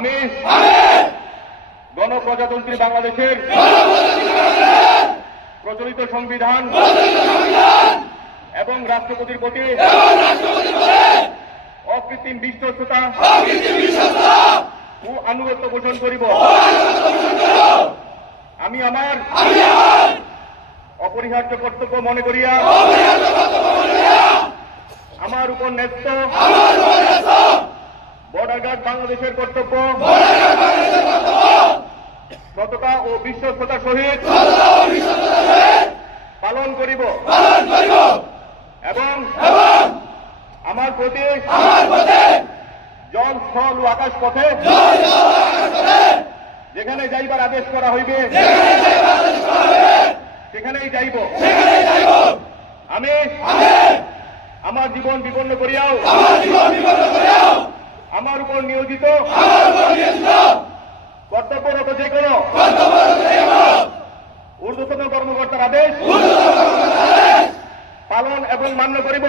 আমি গণপ্রজাতন্ত্রী বাংলাদেশের প্রচলিত সংবিধান এবং রাষ্ট্রপতির প্রতি অকৃত্রিম বিশ্বস্ততা ও আনুগত্য পোষণ করিব। আমি আমার অপরিহার্য কর্তব্য মনে করিয়া আমার উপর ন্যস্ত বর্ডার গার্ড বাংলাদেশের কর্তব্য সততা ও বিশ্বস্ততার সহিত পালন করিব এবং আমার প্রতি জল স্থল ও আকাশ পথে যেখানে যাইবার আদেশ করা হইবে সেখানেই যাইব। আমি আমার জীবন বিপন্ন করিয়াও আমার উপর নিয়োজিত কর্তব্যরত যে কোনো ঊর্ধ্বতন কর্মকর্তার আদেশ পালন এবং মান্য করিব।